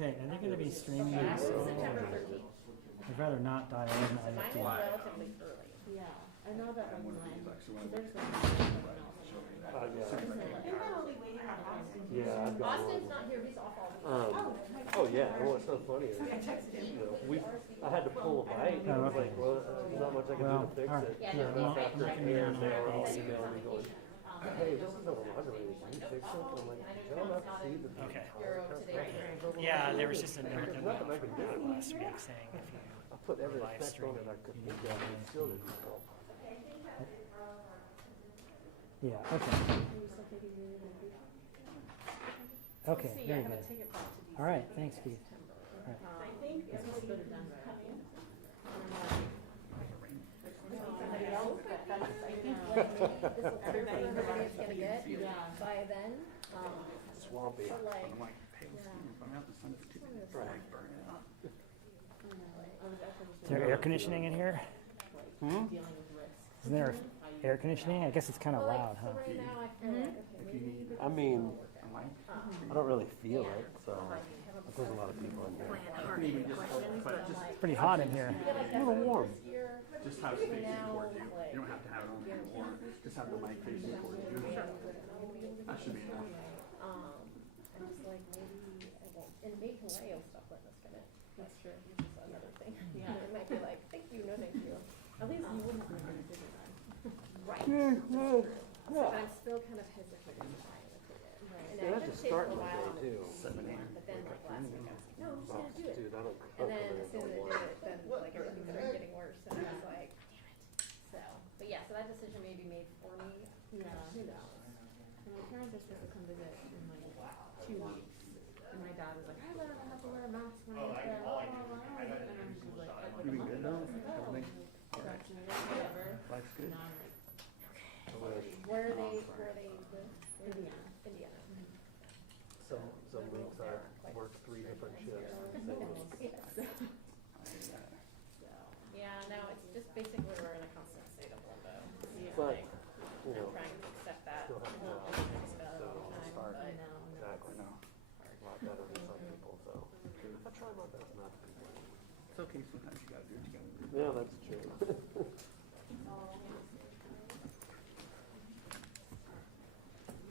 Okay, are they going to be streaming this? September 13th. I'd rather not dial in So mine is IFD. relatively early. Yeah, I know that online, there's no someone else. Yeah, I've got Austin's not here, he's off all week. oh yeah, and what's so funny is, I had to pull a bite, and I was like, well, there's not much I can do to fix all right. it. Yeah, You no, know, they after checked it airs, on they were all it. emailing me going, hey, this is over modulated, can you fix it? And I'm like, I don't have to see the. Okay. Bureau today. Yeah, there was just a note that Nothing I can do. last week saying if you I put every live effect on it I could think of, and it still didn't help. Yeah, okay. Okay, See, I very have a good. ticket back to DC. All right, thanks, Keith. I think it's supposed to be done right. Somebody else, but that's, I think, like, maybe this will clear for everybody it's gonna get by then. Swampy. So like, I'm like, hey, I'm gonna have to send it to you. Burn it up. Is there air conditioning in here? Isn't there air conditioning? I guess it's kind of loud, so huh? right now I feel like, okay, maybe I mean, I'm like, I don't really feel it, so there's a lot of people in here. It's pretty hot in here. A little warm. just have space toward you. You don't have to have it on your floor. Just have the mic facing towards you. That should be enough. I'm just like, maybe I won't, and maybe Hawaii will stop letting us get it. That's true. Which is another thing. Yeah. It might be like, thank you, no thank you. At least you wouldn't have made a decision then. Right. So I'm still kind of hesitant to buy the ticket. And Yeah, I that's did a stay start for a my while, day too. but then like last week I was like, no, I'm just gonna do it. Dude, I don't. And then as soon as I did it, then like everything started getting worse, and I was like, damn it. So, but yeah, so that decision may be made for me. Yeah. Who knows? And my parents are supposed to come visit in like 2 weeks. And my dad was like, I don't have to wear a mask when I get there. Blah, blah, blah. And I'm just like, You been good though? Everything? vaccinated, whatever. Life's good? Now I'm like, Where are they live? Indiana. Indiana. Some weeks I work 3 different shifts. Yes. Yeah, no, it's just basically we're in a constant state of limbo. But, Like, you I'm know, trying to accept that. still have to Not go. like it's about So, all the time, start. but I know. Exactly. No. A lot better than some people, so I try my best not to complain. It's okay, sometimes you gotta do what you gotta do. Yeah, that's true.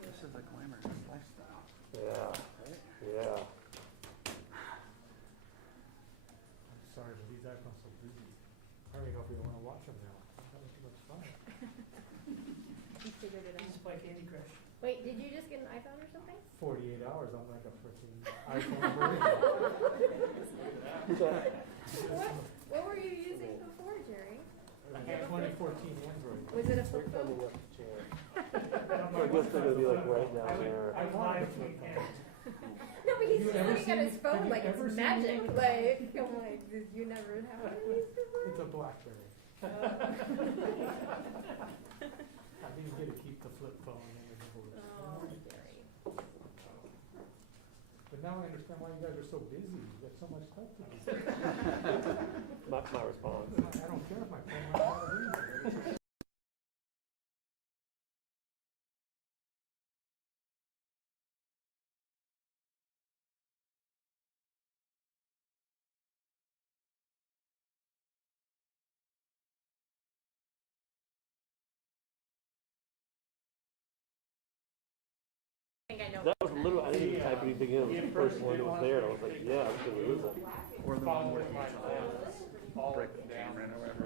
This is a glamorous lifestyle. Yeah, yeah. Sorry, but these acting so busy. I don't even know if we want to watch them now. That was too much fun. you figured it out. play Candy Crush. Wait, did you just get an iPhone or something? 48 hours, I'm like a freaking iPhone version. What were you using before, Jerry? 2014 Android. Was it a flip They're coming phone? up the chair. So I guess they're gonna be like right down there. I wanted to flip phone. No, but he's You just ever looking at his seen- phone have you like ever it's seen magic. one? Like, I'm like, did you never have one of these before? It's a Blackberry. I didn't get to keep the flip phone in the divorce. Oh, Jerry. But now I understand why you guys are so busy. You got so much stuff to do. My response. I don't care if my phone runs out of reason. I think I know. That was literally, I didn't even type anything in. It was the first one that was there, and I was like, yeah, I'm gonna use it. Or the one where you break the camera or whatever.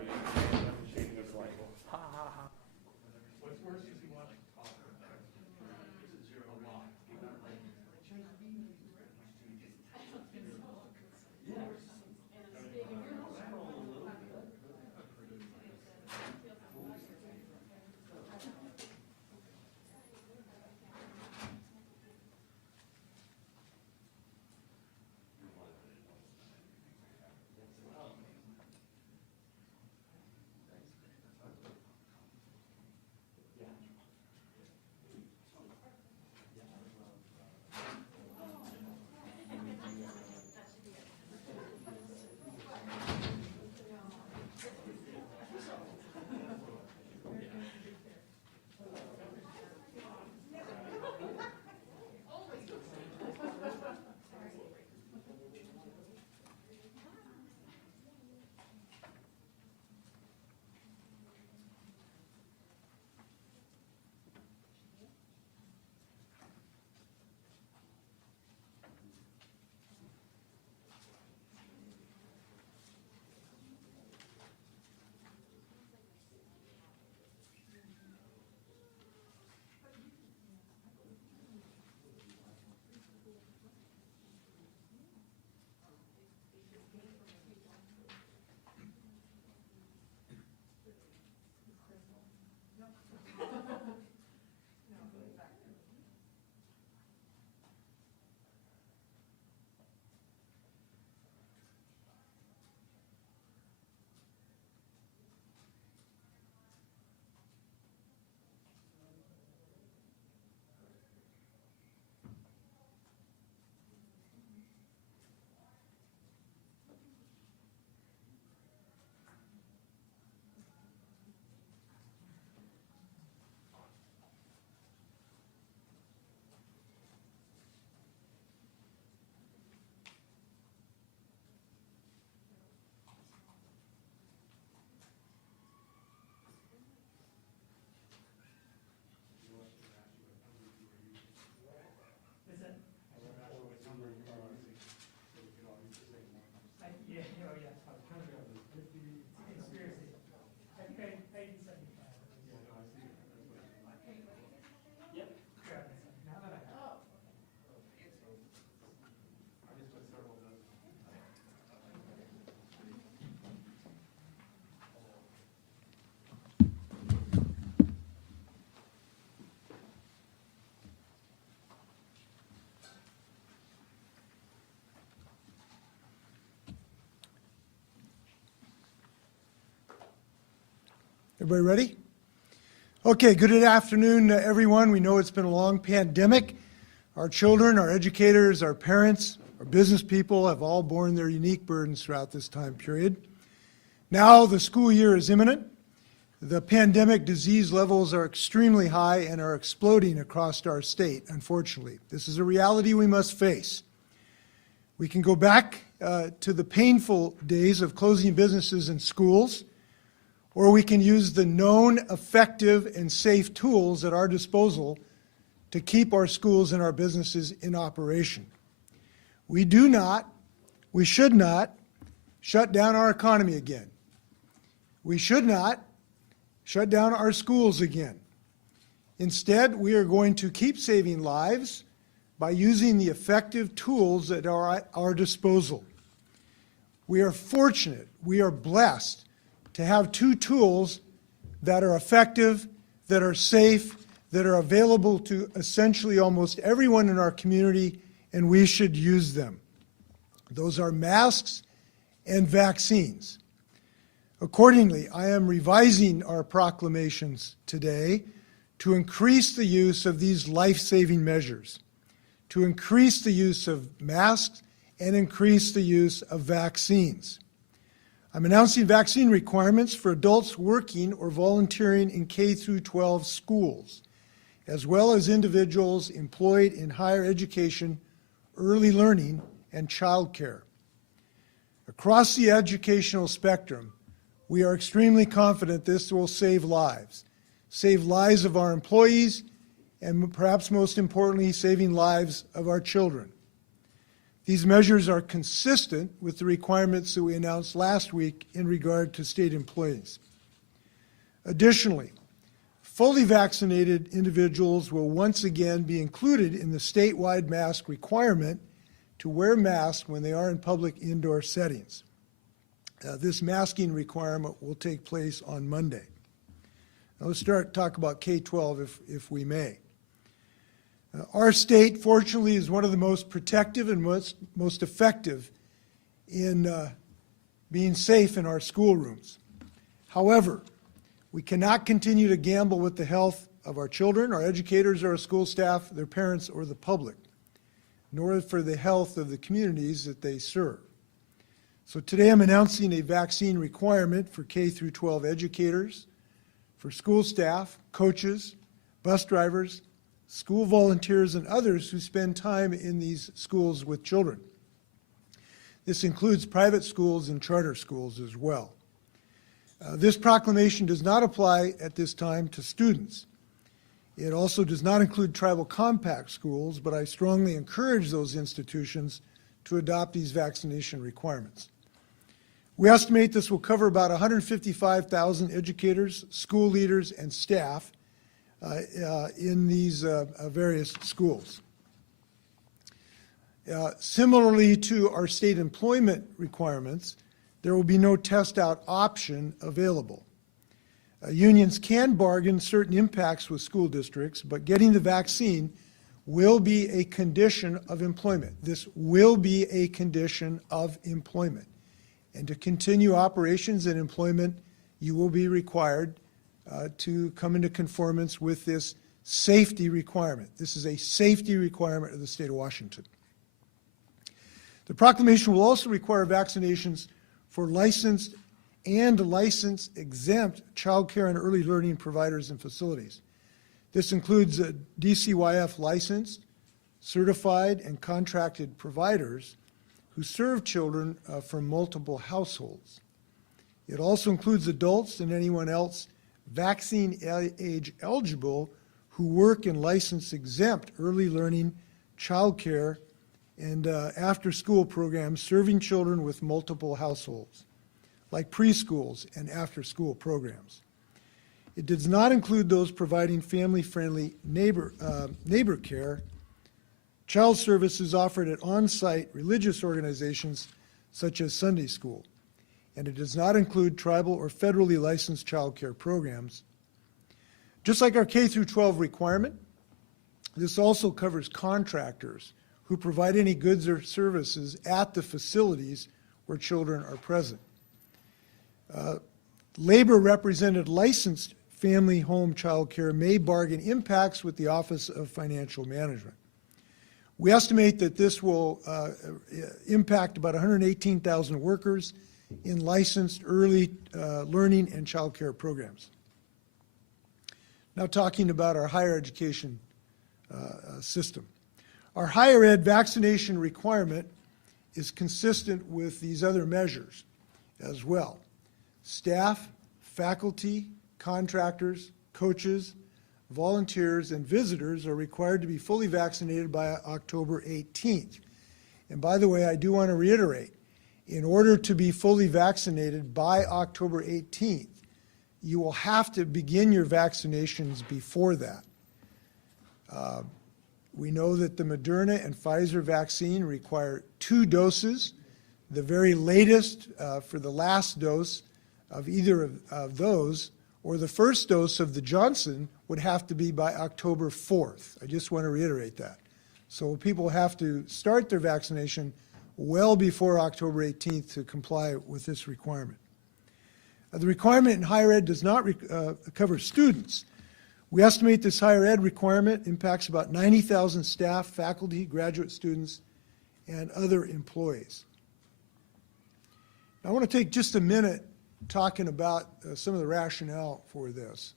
It's like, ha ha ha. Everybody ready? Okay, good afternoon, everyone. We know it's been a long pandemic. Our children, our educators, our parents, our business people have all borne their unique burdens throughout this time period. Now the school year is imminent. The pandemic disease levels are extremely high and are exploding across our state, unfortunately. This is a reality we must face. We can go back to the painful days of closing businesses and schools, or we can use the known, effective, and safe tools at our disposal to keep our schools and our businesses in operation. We should not shut down our economy again. We should not shut down our schools again. Instead, we are going to keep saving lives by using the effective tools at our disposal. We are fortunate, we are blessed to have two tools that are effective, that are safe, that are available to essentially almost everyone in our community, and we should use them. Those are masks and vaccines. Accordingly, I am revising our proclamations today to increase the use of these life-saving measures, to increase the use of masks and increase the use of vaccines. I'm announcing vaccine requirements for adults working or volunteering in K through 12 schools, as well as individuals employed in higher education, early learning, and childcare. Across the educational spectrum, we are extremely confident this will save lives of our employees, and perhaps most importantly, saving lives of our children. These measures are consistent with the requirements that we announced last week in regard to state employees. Additionally, fully vaccinated individuals will once again be included in the statewide mask requirement to wear masks when they are in public indoor settings. This masking requirement will take place on Monday. Now let's talk about K-12 if we may. Our state, fortunately, is one of the most protective and most effective in being safe in our schoolrooms. However, we cannot continue to gamble with the health of our children, our educators, our school staff, their parents, or the public, nor for the health of the communities that they serve. So today I'm announcing a vaccine requirement for K through 12 educators, for school staff, coaches, bus drivers, school volunteers, and others who spend time in these schools with children. This includes private schools and charter schools as well. This proclamation does not apply at this time to students. It also does not include tribal compact schools, but I strongly encourage those institutions to adopt these vaccination requirements. We estimate this will cover about 155,000 educators, school leaders, and staff in these various schools. Similarly to our state employment requirements, there will be no test-out option available. Unions can bargain certain impacts with school districts, but getting the vaccine will be a condition of employment. This will be a condition of employment. And to continue operations and employment, you will be required to come into conformance with this safety requirement. This is a safety requirement of the state of Washington. The proclamation will also require vaccinations for licensed and license-exempt child care and early learning providers and facilities. This includes DCYF licensed, certified, and contracted providers who serve children from multiple households. It also includes adults and anyone else vaccine age eligible who work in license-exempt early learning, child care, and after-school programs serving children with multiple households, like preschools and after-school programs. It does not include those providing family-friendly neighbor care, child services offered at on-site religious organizations such as Sunday school, and it does not include tribal or federally licensed child care programs. Just like our K through 12 requirement, this also covers contractors who provide any goods or services at the facilities where children are present. Labor-represented licensed family home child care may bargain impacts with the Office of Financial Management. We estimate that this will impact about 118,000 workers in licensed early learning and child care programs. Now talking about our higher education system. Our higher ed vaccination requirement is consistent with these other measures as well. Staff, faculty, contractors, coaches, volunteers, and visitors are required to be fully vaccinated by October 18th. And by the way, I do want to reiterate, in order to be fully vaccinated by October 18th, you will have to begin your vaccinations before that. We know that the Moderna and Pfizer vaccine require 2 doses. The very latest for the last dose of either of those, or the first dose of the Johnson, would have to be by October 4th. I just want to reiterate that. So people have to start their vaccination well before October 18th to comply with this requirement. The requirement in higher ed does not cover students. We estimate this higher ed requirement impacts about 90,000 staff, faculty, graduate students, and other employees. Now, I want to take just a minute talking about some of the rationale for this.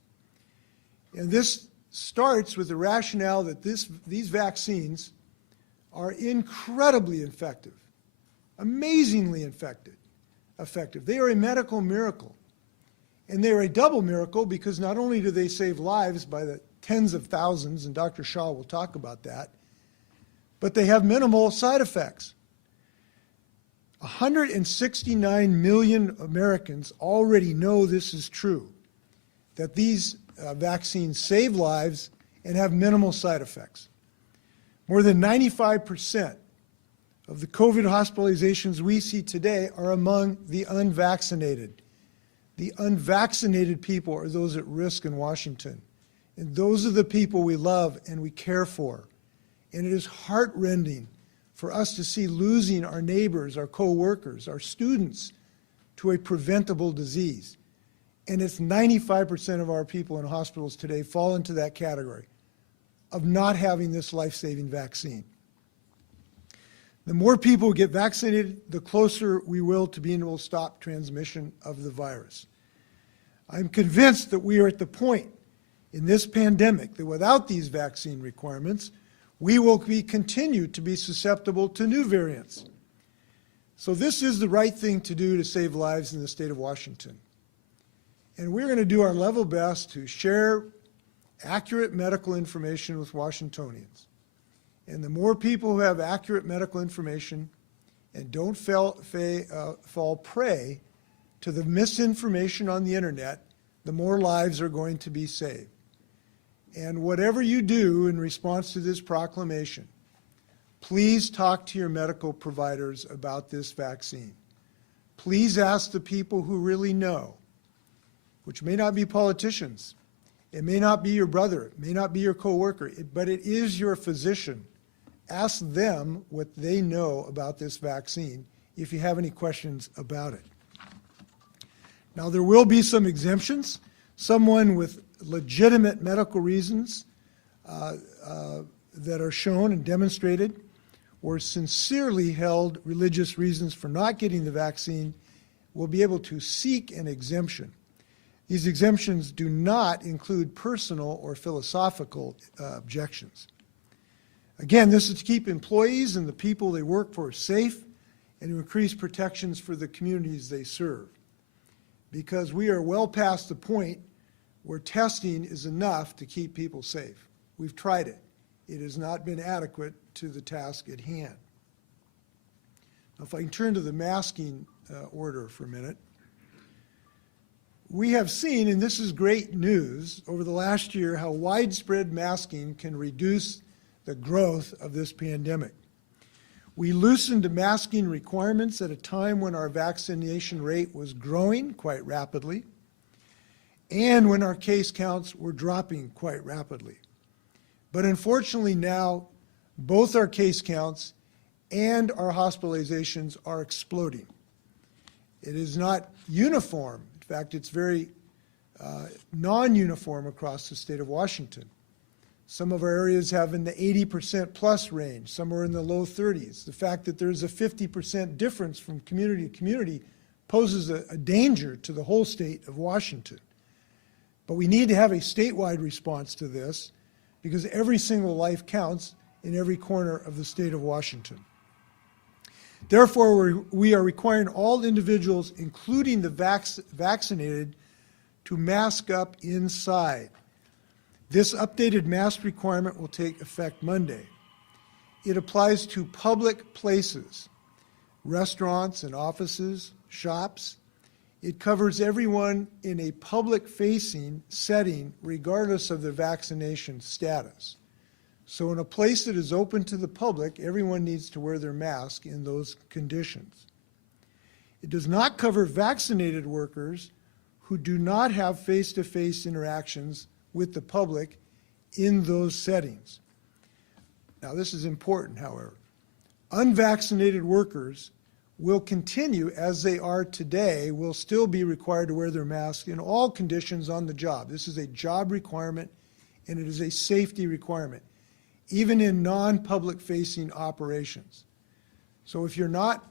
And this starts with the rationale that these vaccines are incredibly effective, amazingly effective. They are a medical miracle. And they are a double miracle because not only do they save lives by the tens of thousands, and Dr. Shaw will talk about that, but they have minimal side effects. 169 million Americans already know this is true, that these vaccines save lives and have minimal side effects. More than 95% of the COVID hospitalizations we see today are among the unvaccinated. The unvaccinated people are those at risk in Washington. And those are the people we love and we care for. And it is heartrending for us to see losing our neighbors, our co-workers, our students to a preventable disease. And it's 95% of our people in hospitals today fall into that category of not having this life-saving vaccine. The more people get vaccinated, the closer we will to being able to stop transmission of the virus. I'm convinced that we are at the point in this pandemic that without these vaccine requirements, we will continue to be susceptible to new variants. So this is the right thing to do to save lives in the state of Washington. And we're going to do our level best to share accurate medical information with Washingtonians. And the more people who have accurate medical information and don't fall prey to the misinformation on the internet, the more lives are going to be saved. And whatever you do in response to this proclamation, please talk to your medical providers about this vaccine. Please ask the people who really know. which may not be politicians, it may not be your brother, it may not be your coworker, but it is your physician. Ask them what they know about this vaccine if you have any questions about it. Now, there will be some exemptions. Someone with legitimate medical reasons that are shown and demonstrated, or sincerely held religious reasons for not getting the vaccine, will be able to seek an exemption. These exemptions do not include personal or philosophical objections. Again, this is to keep employees and the people they work for safe and to increase protections for the communities they serve. Because we are well past the point where testing is enough to keep people safe. We've tried it. It has not been adequate to the task at hand. Now, if I can turn to the masking order for a minute. We have seen, and this is great news, over the last year how widespread masking can reduce the growth of this pandemic. We loosened masking requirements at a time when our vaccination rate was growing quite rapidly and when our case counts were dropping quite rapidly. But unfortunately now, both our case counts and our hospitalizations are exploding. It is not uniform. In fact, it's very non-uniform across the state of Washington. Some of our areas have in the 80% plus range, some are in the low 30s. The fact that there's a 50% difference from community to community poses a danger to the whole state of Washington. But we need to have a statewide response to this because every single life counts in every corner of the state of Washington. Therefore, we are requiring all individuals, including the vaccinated, to mask up inside. This updated mask requirement will take effect Monday. It applies to public places, restaurants and offices, shops. It covers everyone in a public-facing setting regardless of their vaccination status. So in a place that is open to the public, everyone needs to wear their mask in those conditions. It does not cover vaccinated workers who do not have face-to-face interactions with the public in those settings. Now, this is important, however. Unvaccinated workers will continue as they are today, will still be required to wear their mask in all conditions on the job. This is a job requirement, and it is a safety requirement, even in non-public facing operations. So if you're not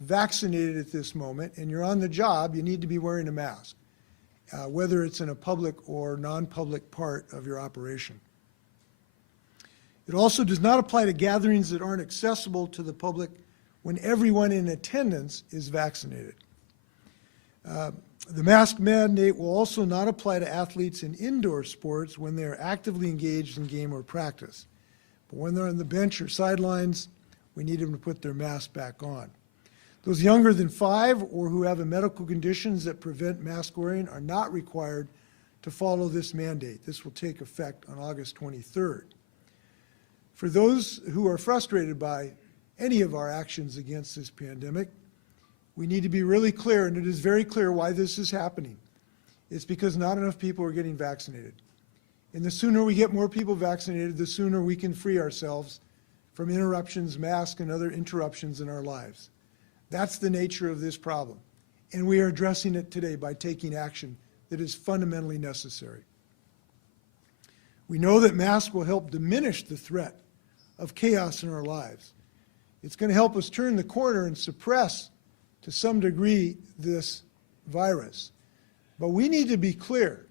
vaccinated at this moment and you're on the job, you need to be wearing a mask, whether it's in a public or non-public part of your operation. It also does not apply to gatherings that aren't accessible to the public when everyone in attendance is vaccinated. The mask mandate will also not apply to athletes in indoor sports when they are actively engaged in game or practice. But when they're on the bench or sidelines, we need them to put their mask back on. Those younger than 5 or who have medical conditions that prevent mask wearing are not required to follow this mandate. This will take effect on August 23rd. For those who are frustrated by any of our actions against this pandemic, we need to be really clear, and it is very clear why this is happening. It's because not enough people are getting vaccinated. And the sooner we get more people vaccinated, the sooner we can free ourselves from interruptions, masks, and other interruptions in our lives. That's the nature of this problem. And we are addressing it today by taking action that is fundamentally necessary. We know that masks will help diminish the threat of chaos in our lives. It's going to help us turn the corner and suppress, to some degree, this virus. But we need to be clear.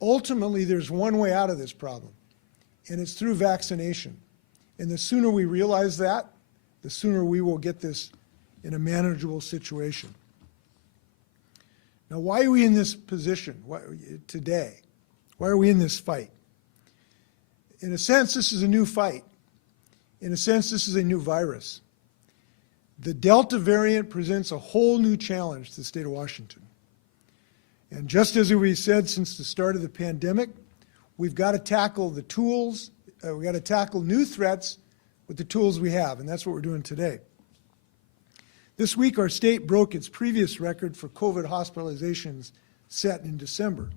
Ultimately, there's one way out of this problem, and it's through vaccination. And the sooner we realize that, the sooner we will get this in a manageable situation. Now, why are we in this position today? Why are we in this fight? In a sense, this is a new fight. In a sense, this is a new virus. The Delta variant presents a whole new challenge to the state of Washington. And just as we said since the start of the pandemic, we've got to tackle the tools, we've got to tackle new threats with the tools we have, and that's what we're doing today. This week, our state broke its previous record for COVID hospitalizations set in December.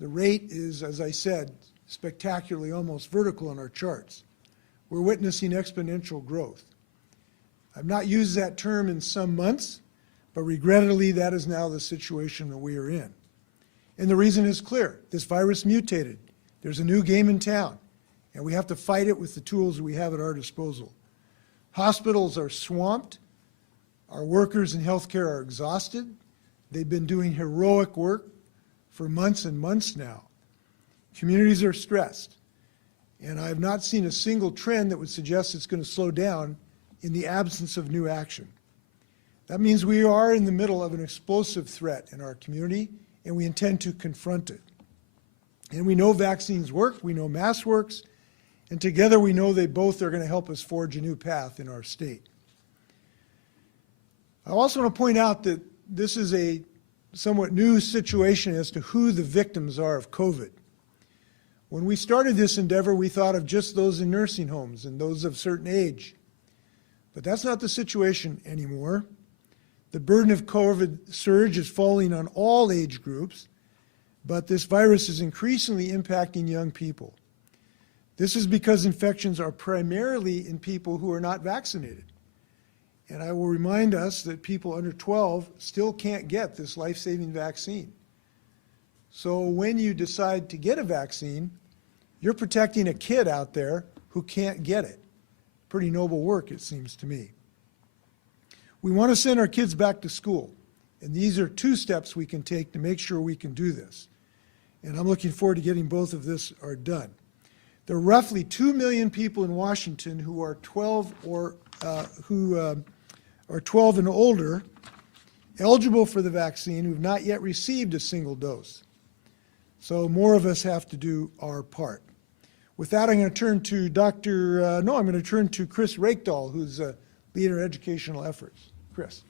The rate is, as I said, spectacularly almost vertical on our charts. We're witnessing exponential growth. I've not used that term in some months, but regrettably that is now the situation that we are in. And the reason is clear. This virus mutated. There's a new game in town, and we have to fight it with the tools we have at our disposal. Hospitals are swamped. Our workers in healthcare are exhausted. They've been doing heroic work for months and months now. Communities are stressed, and I have not seen a single trend that would suggest it's going to slow down in the absence of new action. That means we are in the middle of an explosive threat in our community, and we intend to confront it. And we know vaccines work, we know masks works, and together we know they both are going to help us forge a new path in our state. I also want to point out that this is a somewhat new situation as to who the victims are of COVID. When we started this endeavor, we thought of just those in nursing homes and those of certain age. But that's not the situation anymore. The burden of COVID surge is falling on all age groups, but this virus is increasingly impacting young people. This is because infections are primarily in people who are not vaccinated. And I will remind us that people under 12 still can't get this life-saving vaccine. So when you decide to get a vaccine, you're protecting a kid out there who can't get it. Pretty noble work, it seems to me. We want to send our kids back to school, and these are two steps we can take to make sure we can do this. And I'm looking forward to getting both of this are done. There are roughly 2 million people in Washington who are 12 or are 12 and older, eligible for the vaccine, who have not yet received a single dose. So more of us have to do our part. With that, I'm going to turn to I'm going to turn to Chris Rakedahl, who's leading our educational efforts. Chris.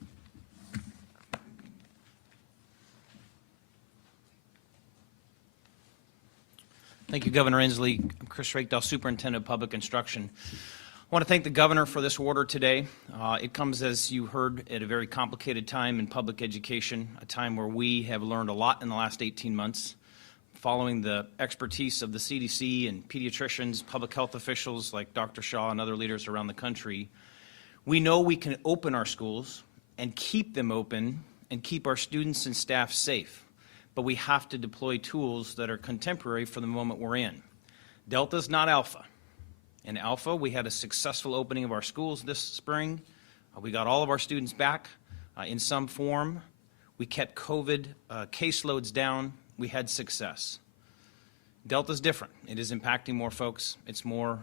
Thank you, Governor Inslee. I'm Chris Rakedahl, Superintendent of Public Instruction. I want to thank the Governor for this order today. It comes, as you heard, at a very complicated time in public education, a time where we have learned a lot in the last 18 months. Following the expertise of the CDC and pediatricians, public health officials like Dr. Shaw and other leaders around the country, we know we can open our schools and keep them open and keep our students and staff safe. But we have to deploy tools that are contemporary for the moment we're in. Delta's not Alpha. In Alpha, we had a successful opening of our schools this spring. We got all of our students back in some form. We kept COVID caseloads down. We had success. Delta's different. It is impacting more folks. It's more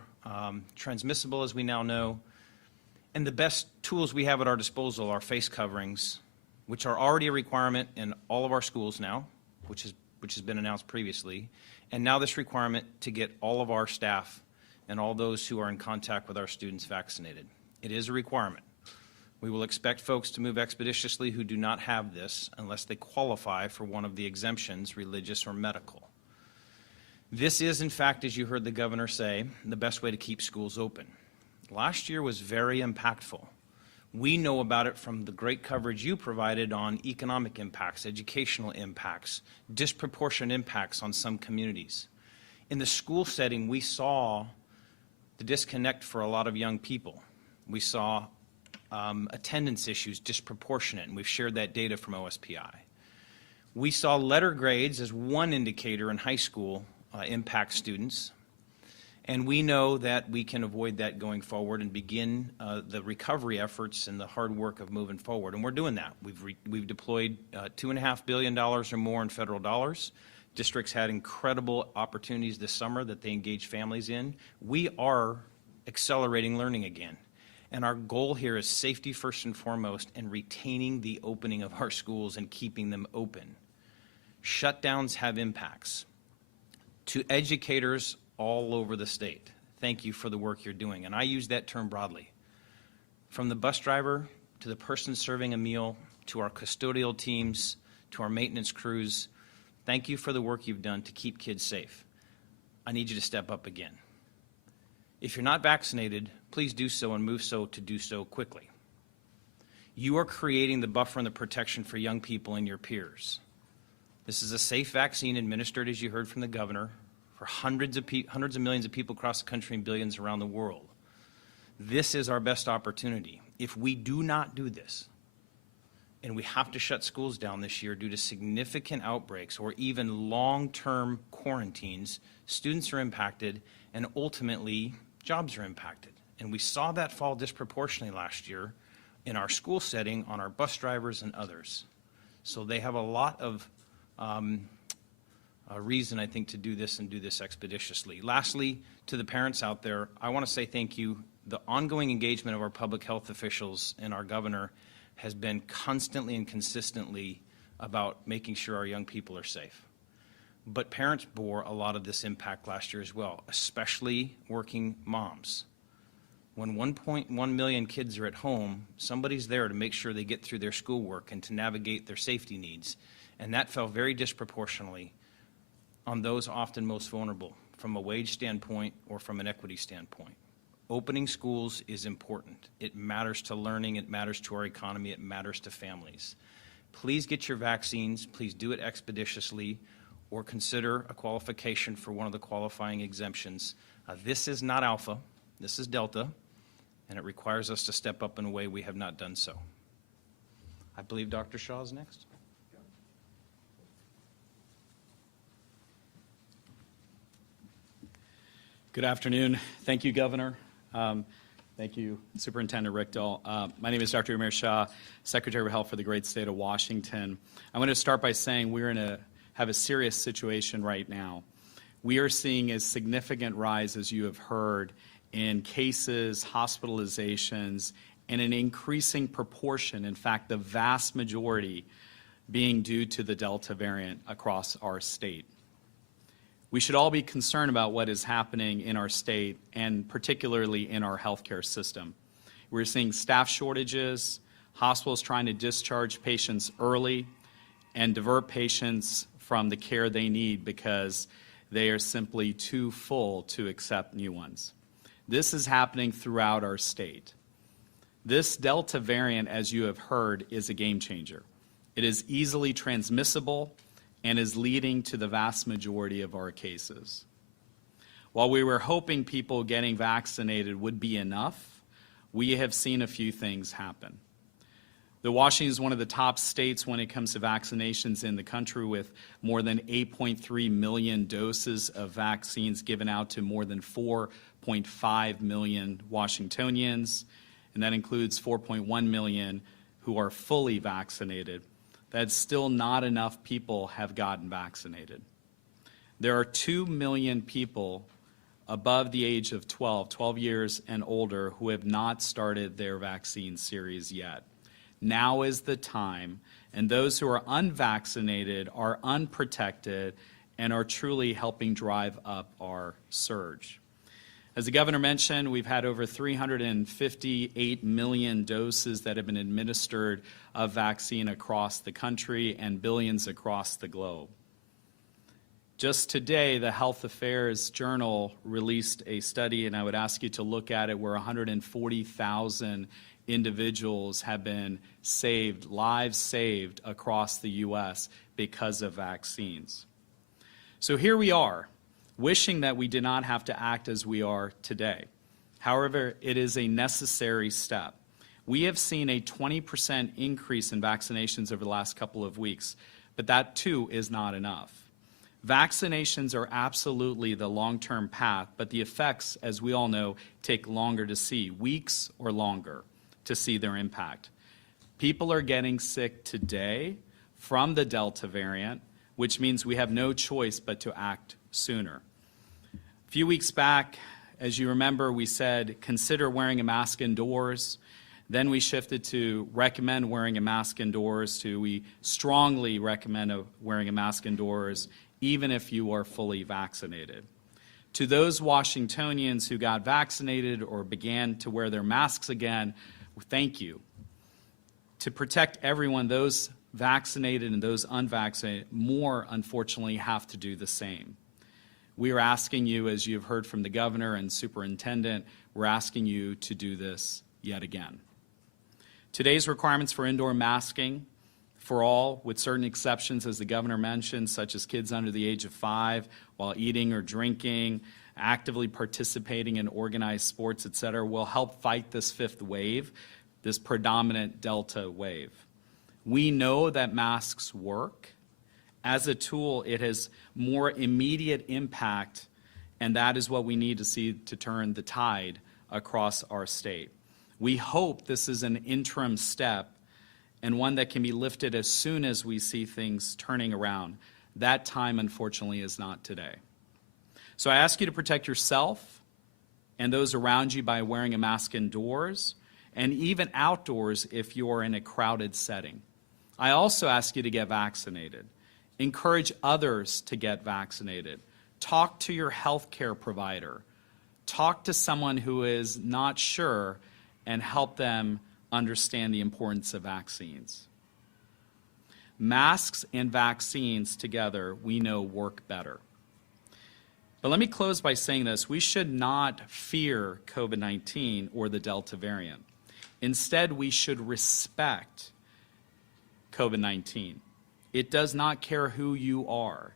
transmissible, as we now know. And the best tools we have at our disposal are face coverings, which are already a requirement in all of our schools now, which has been announced previously, and now this requirement to get all of our staff and all those who are in contact with our students vaccinated. It is a requirement. We will expect folks to move expeditiously who do not have this unless they qualify for one of the exemptions, religious or medical. This is, in fact, as you heard the Governor say, the best way to keep schools open. Last year was very impactful. We know about it from the great coverage you provided on economic impacts, educational impacts, disproportionate impacts on some communities. In the school setting, we saw the disconnect for a lot of young people. We saw attendance issues disproportionate, and we've shared that data from OSPI. We saw letter grades as one indicator in high school impact students. And we know that we can avoid that going forward and begin the recovery efforts and the hard work of moving forward. And we're doing that. We've deployed $2.5 billion or more in federal dollars. Districts had incredible opportunities this summer that they engaged families in. We are accelerating learning again. And our goal here is safety first and foremost and retaining the opening of our schools and keeping them open. Shutdowns have impacts. To educators all over the state, thank you for the work you're doing. And I use that term broadly. From the bus driver to the person serving a meal, to our custodial teams, to our maintenance crews, thank you for the work you've done to keep kids safe. I need you to step up again. If you're not vaccinated, please do so and move to do so quickly. You are creating the buffer and the protection for young people and your peers. This is a safe vaccine administered, as you heard from the governor, for hundreds of millions of people across the country and billions around the world. This is our best opportunity. If we do not do this, and we have to shut schools down this year due to significant outbreaks or even long-term quarantines, students are impacted and ultimately jobs are impacted. And we saw that fall disproportionately last year in our school setting on our bus drivers and others. So they have a lot of reason, I think, to do this and do this expeditiously. Lastly, to the parents out there, I want to say thank you. The ongoing engagement of our public health officials and our governor has been constantly and consistently about making sure our young people are safe. But parents bore a lot of this impact last year as well, especially working moms. When 1.1 million kids are at home, somebody's there to make sure they get through their schoolwork and to navigate their safety needs. And that fell very disproportionately on those often most vulnerable from a wage standpoint or from an equity standpoint. Opening schools is important. It matters to learning, it matters to our economy, it matters to families. Please get your vaccines, please do it expeditiously, or consider a qualification for one of the qualifying exemptions. This is not Alpha, this is Delta, and it requires us to step up in a way we have not done so. I believe Dr. Shaw is next. Good afternoon. Thank you, Governor. Thank you, Superintendent Richdahl. My name is Dr. Umair Shah, Secretary of Health for the great state of Washington. I want to start by saying we're have a serious situation right now. We are seeing a significant rise, as you have heard, in cases, hospitalizations, and an increasing proportion, in fact, the vast majority, being due to the Delta variant across our state. We should all be concerned about what is happening in our state and particularly in our healthcare system. We're seeing staff shortages, hospitals trying to discharge patients early and divert patients from the care they need because they are simply too full to accept new ones. This is happening throughout our state. This Delta variant, as you have heard, is a game changer. It is easily transmissible and is leading to the vast majority of our cases. While we were hoping people getting vaccinated would be enough, we have seen a few things happen. Washington is one of the top states when it comes to vaccinations in the country, with more than 8.3 million doses of vaccines given out to more than 4.5 million Washingtonians, and that includes 4.1 million who are fully vaccinated. That's still not enough people have gotten vaccinated. There are 2 million people above the age of 12 years and older, who have not started their vaccine series yet. Now is the time, and those who are unvaccinated are unprotected and are truly helping drive up our surge. As the governor mentioned, we've had over 358 million doses that have been administered of vaccine across the country and billions across the globe. Just today, the Health Affairs Journal released a study, and I would ask you to look at it, where 140,000 individuals have been saved, lives saved across the U.S. because of vaccines. So here we are, wishing that we did not have to act as we are today. However, it is a necessary step. We have seen a 20% increase in vaccinations over the last couple of weeks, but that too is not enough. Vaccinations are absolutely the long-term path, but the effects, as we all know, take longer to see, weeks or longer, to see their impact. People are getting sick today from the Delta variant, which means we have no choice but to act sooner. A few weeks back, as you remember, we said, consider wearing a mask indoors. Then we shifted to recommend wearing a mask indoors to we strongly recommend wearing a mask indoors, even if you are fully vaccinated. To those Washingtonians who got vaccinated or began to wear their masks again, thank you. To protect everyone, those vaccinated and those unvaccinated, more unfortunately have to do the same. We are asking you, as you've heard from the governor and superintendent, we're asking you to do this yet again. Today's requirements for indoor masking for all, with certain exceptions, as the governor mentioned, such as kids under the age of 5 while eating or drinking, actively participating in organized sports, et cetera, will help fight this fifth wave, this predominant Delta wave. We know that masks work. As a tool, it has more immediate impact, and that is what we need to see to turn the tide across our state. We hope this is an interim step and one that can be lifted as soon as we see things turning around. That time, unfortunately, is not today. So I ask you to protect yourself and those around you by wearing a mask indoors and even outdoors if you're in a crowded setting. I also ask you to get vaccinated. Encourage others to get vaccinated. Talk to your healthcare provider. Talk to someone who is not sure and help them understand the importance of vaccines. Masks and vaccines together, we know, work better. But let me close by saying this. We should not fear COVID-19 or the Delta variant. Instead, we should respect COVID-19. It does not care who you are.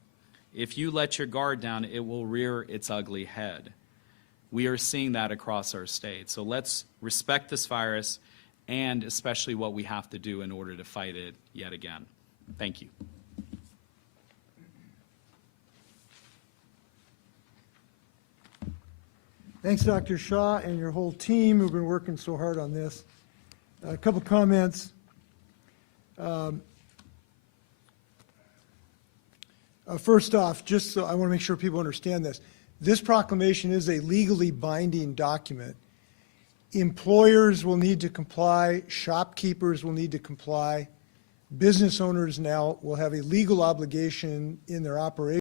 If you let your guard down, it will rear its ugly head. We are seeing that across our state. So let's respect this virus and especially what we have to do in order to fight it yet again. Thank you. Thanks, Dr. Shaw, and your whole team who've been working so hard on this. A couple comments. First off, just so I want to make sure people understand this. This proclamation is a legally binding document. Employers will need to comply, shopkeepers will need to comply, business owners now will have a legal obligation in their operation